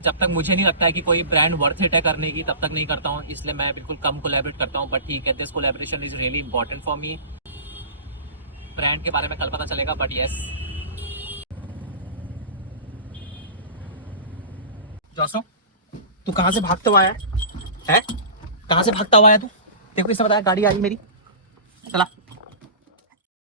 जब तक मुझे नहीं लगता है कि कोई ब्रांड वर्थ इट है करने की, तब तक नहीं करता हूँ। इसलिए मैं बिल्कुल कम कोलैबोरेट करता हूँ। बट ठीक है, this collaboration is really important for me. Brand के बारे में कल पता चलेगा, बट यस। जॉसो, तू कहाँ से भागते हुआ आया है? कहाँ से भागता हुआ आया तू? तेरे को किसने बताया गाड़ी आ रही मेरी? चला।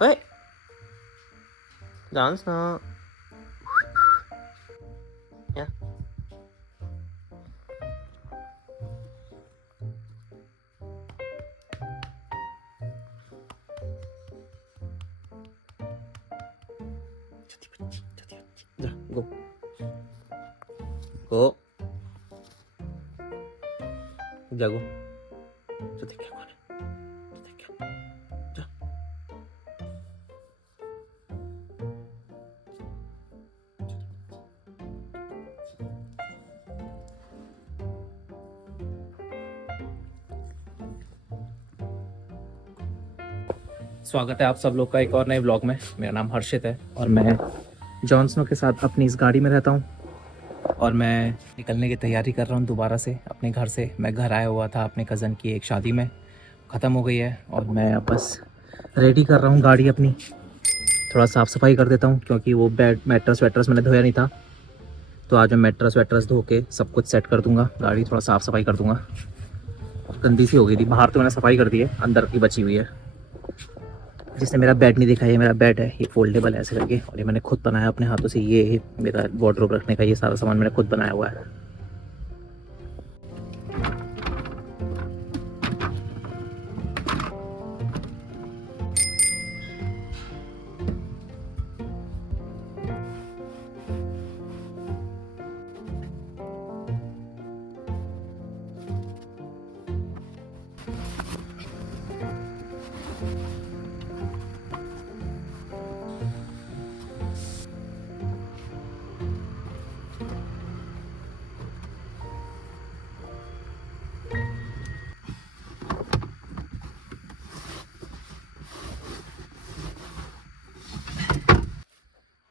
ओए डांस ना या जा गो गो जागो। जो देख कौन है? जो देख जा। स्वागत है आप सब लोग का एक और नए व्लॉग में। मेरा नाम हर्षित है और मैं जॉन स्नो के साथ अपनी इस गाड़ी में रहता हूँ और मैं निकलने की तैयारी कर रहा हूँ दोबारा से अपने घर से। मैं घर आया हुआ था अपने कज़न की एक शादी में, ख़त्म हो गई है और मैं अब बस रेडी कर रहा हूँ गाड़ी अपनी। थोड़ा साफ़ सफाई कर देता हूँ क्योंकि वो बेड मैट्रेस वैट्रेस मैंने धोया नहीं था, तो आज मैं मैट्रेस वैट्रेस धो के सब कुछ सेट कर दूँगा। गाड़ी थोड़ा साफ़ सफाई कर दूँगा, गंदी सी हो गई थी। बाहर तो मैंने सफाई कर दी है, अंदर की बची हुई है। जिसने मेरा बेड नहीं देखा, ये मेरा बेड है, ये फोल्डेबल है ऐसे करके, और ये मैंने खुद बनाया अपने हाथों से। ये मेरा वार्डरोब रखने का ये सारा सामान मैंने खुद बनाया हुआ है।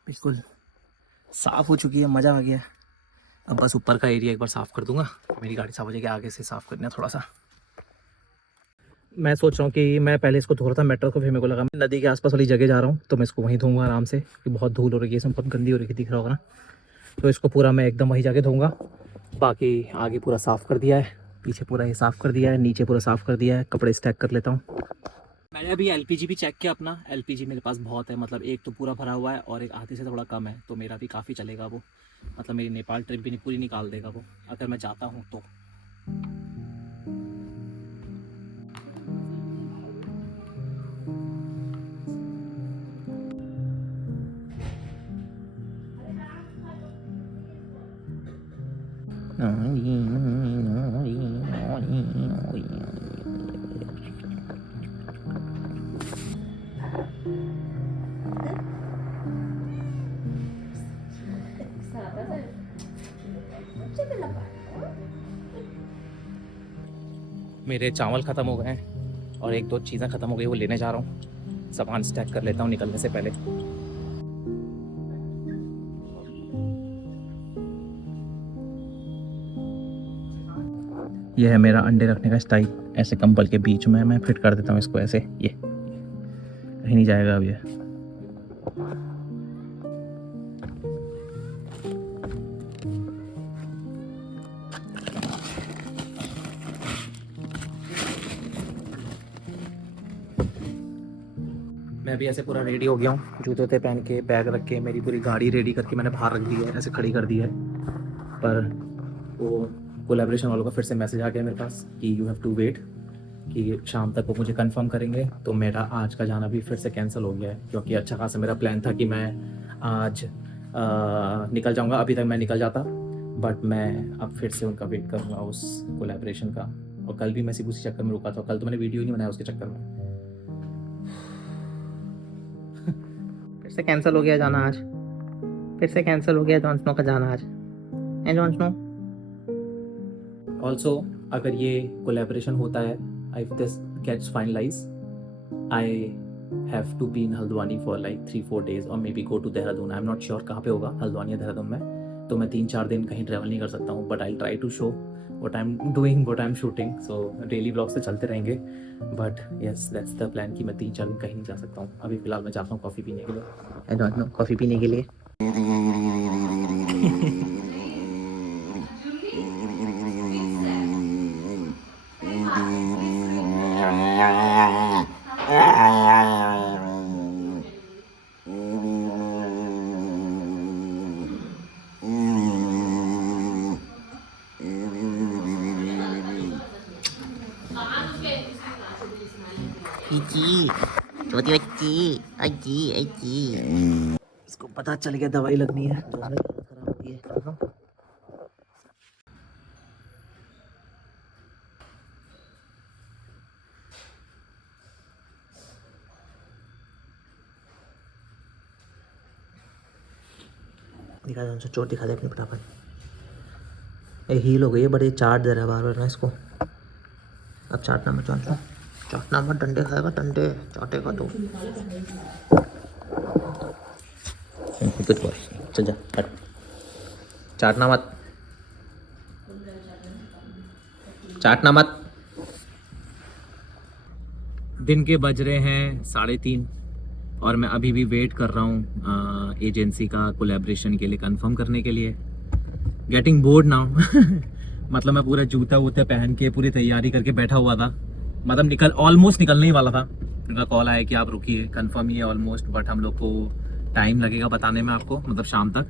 बिल्कुल साफ़ हो चुकी है, मज़ा आ गया। अब बस ऊपर का एरिया एक बार साफ़ कर दूंगा, मेरी गाड़ी साफ़ हो जाएगी। आगे से साफ़ करना है थोड़ा सा। मैं सोच रहा हूँ कि मैं पहले इसको धो रहा था मेट्रो को, फिर मेरे को लगा मैं नदी के आसपास वाली जगह जा रहा हूँ तो मैं इसको वहीं धोऊंगा आराम से, कि बहुत धूल हो रही है इसमें, बहुत गंदी हो रही है, दिख रहा होगा ना। तो इसको पूरा मैं एकदम वहीं जाके धोऊंगा। बाकी आगे पूरा साफ़ कर दिया है, पीछे पूरा ये साफ़ कर दिया है, नीचे पूरा साफ़ कर दिया है। कपड़े स्टैक कर लेता हूँ। मैंने अभी एलपीजी भी चेक किया अपना। एलपीजी मेरे पास बहुत है, मतलब एक तो पूरा भरा हुआ है और एक आधे से थोड़ा कम है, तो मेरा भी काफ़ी चलेगा वो। मतलब मेरी नेपाल ट्रिप भी पूरी निकाल देगा वो, अगर मैं जाता हूँ तो। मेरे चावल ख़त्म हो गए हैं और एक दो चीज़ें ख़त्म हो गई, वो लेने जा रहा हूँ। सामान स्टैक कर लेता हूँ निकलने से पहले। यह है मेरा अंडे रखने का स्टाइल, ऐसे कंबल के बीच में मैं फिट कर देता हूँ इसको ऐसे। ये कहीं नहीं जाएगा अब ये। मैं भी ऐसे पूरा रेडी हो गया हूँ, जूते वूते पहन के, बैग रख के, मेरी पूरी गाड़ी रेडी करके मैंने बाहर रख दी है, ऐसे खड़ी कर दी है। पर वो कोलैबोरेशन वालों का फिर से मैसेज आ गया मेरे पास कि यू हैव टू वेट, कि शाम तक वो मुझे कंफर्म करेंगे। तो मेरा आज का जाना भी फिर से कैंसिल हो गया है, क्योंकि अच्छा खासा मेरा प्लान था कि मैं आज निकल जाऊंगा। अभी तक मैं निकल जाता, बट मैं अब फिर से उनका वेट करूंगा उस कोलैबोरेशन का। और कल भी मैं सिर्फ उसी चक्कर में रुका था, कल तो मैंने वीडियो ही नहीं बनाया उसके चक्कर में। फिर से कैंसिल हो गया जाना आज, फिर से कैंसिल हो गया जॉन स्नो का जाना आज। है जॉन स्नो? ऑल्सो अगर ये कोलैबोरेशन होता है, if this gets finalize, I have to be in Haldwani for like 3-4 days और maybe go to Dehradun. I am not sure कहाँ पे होगा, हल्द्वानी या देहरादून में। तो मैं 3-4 दिन कहीं ट्रैवल नहीं कर सकता हूँ, but I try to show what I am doing, what I am shooting. So daily vlogs तो चलते रहेंगे, but yes that's the plan कि मैं 3-4 दिन कहीं नहीं जा सकता हूँ। अभी फिलहाल मैं जाता हूँ कॉफ़ी पीने के लिए। आई डोंट नो, कॉफ़ी पीने के लिए। Ichi, छोटी बच्ची, अजी अजी। इसको पता चल गया दवाई लगनी है, तो उसमें हालत खराब हो गई है। दिखा दे उनसे, चोट दिखा दे अपनी फटाफट। ये हील हो गई है, बड़े चाट दे रहा है बार बार ना इसको। अब चाटना मत, चाटना मत, डंडे खाएगा, डंडे चाटेगा तो। कुछ बोल, चल जा, हट। चाटना मत, चाटना मत। दिन के बज रहे हैं 3:30 और मैं अभी भी वेट कर रहा हूँ एजेंसी का कोलैबोरेशन के लिए कंफर्म करने के लिए। Getting bored now. मतलब मैं पूरा जूता वूता पहन के पूरी तैयारी करके बैठा हुआ था, मतलब ऑलमोस्ट निकलने ही वाला था। उनका कॉल आया कि आप रुकिए, कंफर्म ही है ऑलमोस्ट, बट हम लोग को टाइम लगेगा बताने में आपको, मतलब शाम तक।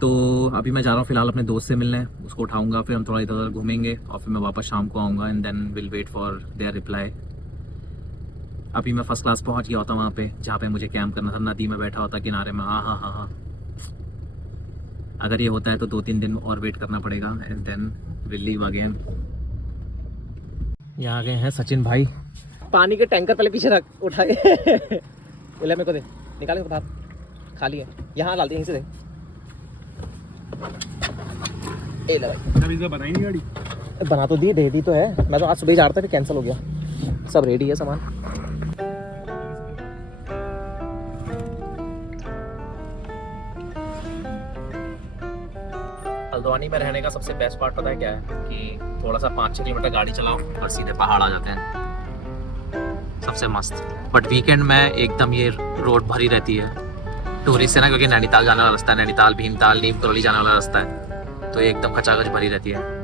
तो अभी मैं जा रहा हूँ फिलहाल अपने दोस्त से मिलने, उसको उठाऊंगा, फिर हम थोड़ा इधर उधर घूमेंगे और फिर मैं वापस शाम को आऊँगा and then will wait for their reply. अभी मैं फर्स्ट क्लास पहुँच गया होता वहाँ पे जहाँ पे मुझे कैंप करना था, नदी में बैठा होता किनारे में। हाँ। अगर ये होता है तो 2-3 दिन और वेट करना पड़ेगा and then will leave again. यहाँ आ गए हैं सचिन भाई। पानी के टैंकर पहले पीछे रख, उठा के ले मेरे को दे, निकालें तो बाहर, खाली है, यहाँ डाल दे, यहीं से दे। ए ले भाई, बनाई नहीं गाड़ी। बना तो दी, दे दी तो है। मैं तो आज सुबह ही जा रहा था, फिर कैंसिल हो गया। सब रेडी है सामान। हल्द्वानी में रहने का सबसे बेस्ट पार्ट पता है क्या है, कि थोड़ा सा 5-6 किलोमीटर गाड़ी चलाओ और सीधे पहाड़ आ जाते हैं, सबसे मस्त। बट वीकेंड में एकदम ये रोड भरी रहती है टूरिस्ट है ना, क्योंकि नैनीताल जाने वाला रास्ता है, नैनीताल, भीमताल, नीम करौली जाने वाला रास्ता है, तो ये एकदम खचाखच भरी रहती है।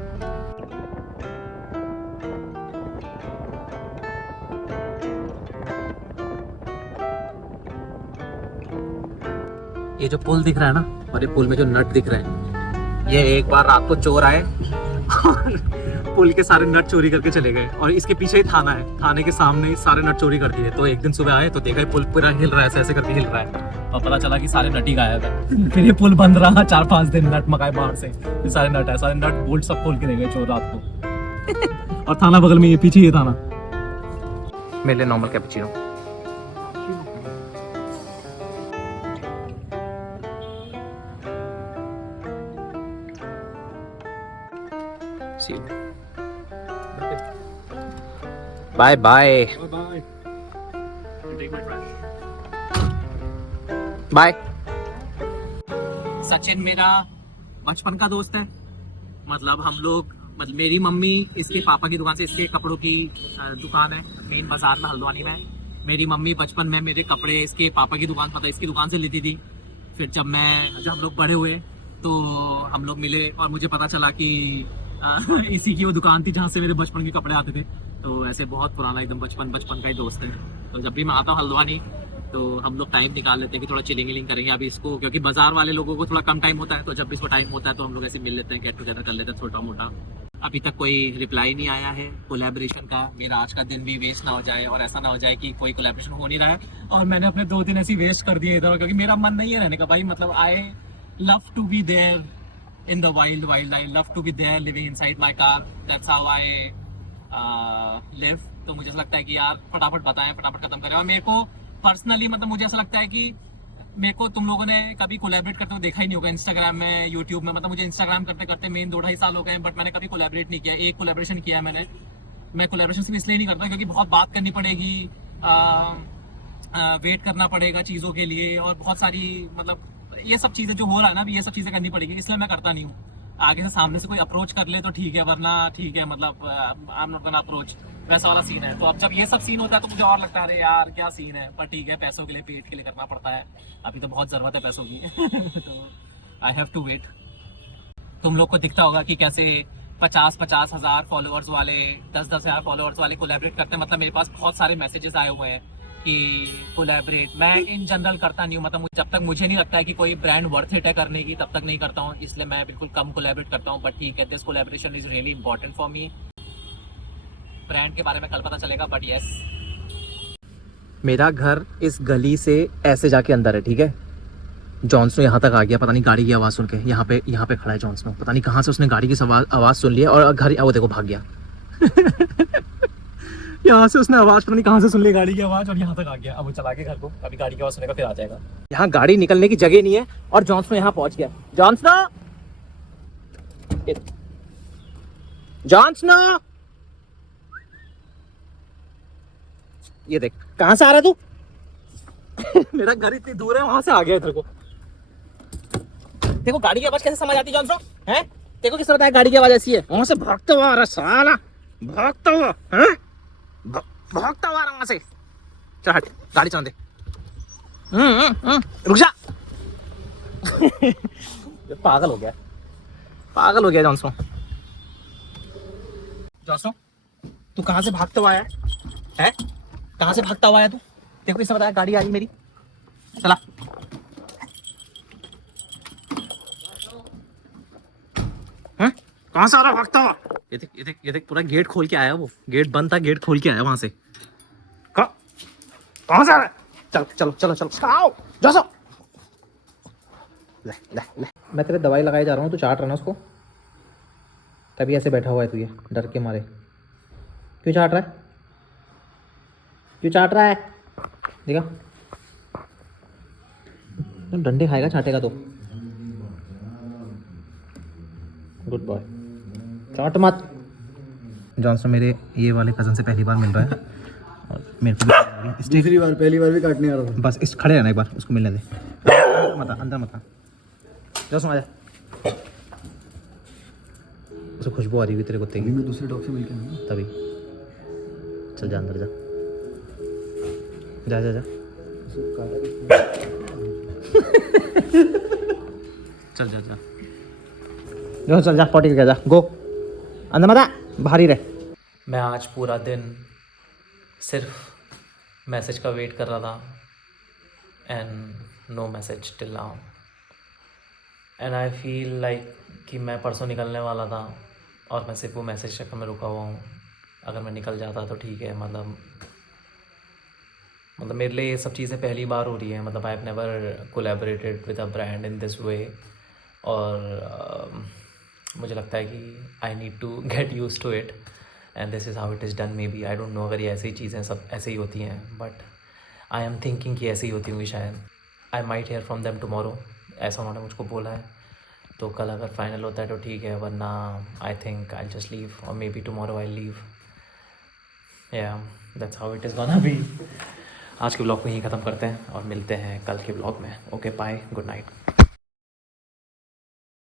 ये जो पुल दिख रहा है ना, और ये पुल में जो नट दिख रहे हैं, ये एक बार रात को चोर आए और पुल के सारे नट चोरी करके चले गए। और इसके पीछे ही थाना है, थाने के सामने ही सारे नट चोरी कर दिए। तो एक दिन सुबह आए तो देखा पुल पूरा हिल रहा है, ऐसे करके हिल रहा है, और पता चला कि सारे नट ही गायब है। फिर ये पुल बंद रहा 4-5 दिन, नट मकाए बाहर से, ये सारे नट है, सारे नट बोल्ट सब खोल के ले गए चोर रात को। और थाना बगल में, ये पीछे ये थाना। मेरे लिए normal cappuccino. Bye bye bye. Sachin मेरा बचपन का दोस्त है, मतलब हम लोग, मतलब मेरी मम्मी इसके पापा की दुकान से, इसके कपड़ों की दुकान है मेन बाजार में हल्द्वानी में। मेरी मम्मी बचपन में मेरे कपड़े इसके पापा की दुकान, पता इसकी दुकान से लेती थी। फिर जब हम लोग बड़े हुए तो हम लोग मिले और मुझे पता चला कि इसी की वो दुकान थी जहाँ से मेरे बचपन के कपड़े आते थे। तो ऐसे बहुत पुराना एकदम बचपन का ही दोस्त है। तो जब भी मैं आता हूँ हल्द्वानी तो हम लोग टाइम निकाल लेते हैं कि थोड़ा चिलिंग विलिंग करेंगे। अभी इसको, क्योंकि बाजार वाले लोगों को थोड़ा कम टाइम होता है, तो जब इसको टाइम होता है तो हम लोग ऐसे मिल लेते हैं, गेट टुगेदर कर लेते हैं छोटा मोटा। अभी तक कोई रिप्लाई नहीं आया है कोलैबोरेशन का। मेरा आज का दिन भी वेस्ट ना हो जाए और ऐसा ना हो जाए कि कोई कोलैबोरेशन हो नहीं रहा है और मैंने अपने 2 दिन ऐसे वेस्ट कर दिए इधर, क्योंकि मेरा मन नहीं है रहने का भाई। मतलब I love to be there in the wild. I love to be there living inside my car. That's how I live. तो मुझे ऐसा लगता है कि यार फटाफट बताएं, फटाफट खत्म करें। और मेरे को पर्सनली, मतलब मुझे ऐसा लगता है कि मेरे को तुम लोगों ने कभी कोलैबोरेट करते हुए देखा ही नहीं होगा इंस्टाग्राम में, यूट्यूब में। मतलब मुझे इंस्टाग्राम करते करते मेन 2-2.5 साल हो गए, बट मैंने कभी कोलैबोरेट नहीं किया। एक कोलैबोरेशन किया है मैंने। मैं कोलैबोरेशन सिर्फ इसलिए नहीं करता क्योंकि बहुत बात करनी पड़ेगी, वेट करना पड़ेगा चीज़ों के लिए, और बहुत सारी मतलब ये सब चीज़ें जो हो रहा है ना अभी, ये सब चीज़ें करनी पड़ेगी, इसलिए मैं करता नहीं हूँ। आगे से सामने से कोई अप्रोच कर ले तो ठीक है, वरना ठीक है मतलब आई एम नॉट गोना अप्रोच, वैसा वाला सीन है। तो अब जब ये सब सीन होता है तो मुझे और लगता है अरे यार क्या सीन है, पर ठीक है, पैसों के लिए पेट के लिए करना पड़ता है, अभी तो बहुत ज़रूरत है पैसों की तो आई हैव टू वेट। तुम लोग को दिखता होगा कि कैसे 50-50 हज़ार फॉलोअर्स वाले, 10-10 हज़ार फॉलोअर्स वाले कोलैबोरेट करते हैं। मतलब मेरे पास बहुत सारे मैसेजेस आए हुए हैं कि कोलैबोरेट। मैं इन जनरल करता नहीं हूँ, मतलब जब तक मुझे नहीं लगता है कि कोई ब्रांड वर्थ इट है करने की, तब तक नहीं करता हूँ, इसलिए मैं बिल्कुल कम कोलैबोरेट करता हूँ। बट ठीक है, this collaboration is really important for me. Brand के बारे में कल पता चलेगा, बट यस। मेरा घर इस गली से ऐसे जाके अंदर है, ठीक है। जॉन्सनो यहाँ तक आ गया, पता नहीं गाड़ी की आवाज़ सुन के। यहाँ पे खड़ा है जॉन्सनो, पता नहीं कहाँ से उसने गाड़ी की आवाज़ सुन लिया और घर, वो देखो भाग गया यहाँ से उसने आवाज़ पता नहीं कहाँ से सुन ली गाड़ी की आवाज़, और यहाँ तक आ गया। अब वो चला के घर को, अभी गाड़ी की आवाज़ सुनेगा फिर आ जाएगा। यहाँ गाड़ी निकलने की जगह नहीं है और जॉन्सनो यहाँ पहुँच गया। जॉन्सनो, जॉन्सनो, ये देख कहाँ से आ रहा है तू मेरा घर इतनी दूर है, वहां से आ गया इधर को। देखो गाड़ी की आवाज कैसे समझ आती है जॉन्सनो, हैं? देखो किसने बताया गाड़ी की आवाज ऐसी है, वहां से भागता हुआ आ रहा साला, भागता हुआ, हैं? भागता हुआ आ रहा वहां से। चल हट, गाड़ी चला दे। रुक जा पागल हो गया, पागल हो गया जॉन्सनो। जॉन्सनो, तू कहां से भागता हुआ आया है? कहां से भागता हुआ आया तू? देखो किसने बताया गाड़ी आ रही मेरी, चला। कहां से आ रहा भागता हुआ? ये देख पूरा गेट खोल के आया, वो गेट बंद था, गेट खोल के आया वहां से। कहां से आ रहा है? चलो आओ जॉसो, ले। मैं तेरे दवाई लगाए जा रहा हूँ, तू चाट रहा ना उसको, तभी ऐसे बैठा हुआ है तू, ये डर के मारे। क्यों चाट रहा है? क्यों चाट रहा है? देखा, तो डंडे खाएगा चाटेगा तो। गुड बॉय, चाट मत। जॉन्सन मेरे ये वाले कज़न से पहली बार मिल रहा है और मेरे को भी पहली बार भी काटने आ रहा था। बस इस खड़े रहना, एक बार उसको मिलने दे। अंदर मत आ। जॉन्सन आ जा, उसे खुशबू आ रही हुई तेरे कुत्ते की। मैं दूसरे डॉग से मिलके आया हूँ। तभी चल जा अंदर, जा चल जा पॉटी के जा, गो अंदर मत आ, बाहर ही रह। मैं आज पूरा दिन सिर्फ मैसेज का वेट कर रहा था and no message till now, and I feel like कि मैं परसों निकलने वाला था और मैं सिर्फ वो मैसेज चक्कर में रुका हुआ हूँ। अगर मैं निकल जाता तो ठीक है, मतलब मेरे लिए ये सब चीज़ें पहली बार हो रही है। मतलब I have never collaborated with a brand in this way, और मुझे लगता है कि I need to get used to it and this is how it is done. Maybe I don't know अगर ये ऐसी चीज़ें सब ऐसे ही होती हैं, बट आई एम थिंकिंग कि ऐसी ही होती होंगी शायद। I might hear from them tomorrow, ऐसा उन्होंने मुझको बोला है। तो कल अगर फाइनल होता है तो ठीक है, वरना I think I just leave, और maybe tomorrow I leave. Yeah that's how it is gonna be. आज के ब्लॉग को यहीं ख़त्म करते हैं और मिलते हैं कल के ब्लॉग में। Okay bye, good night.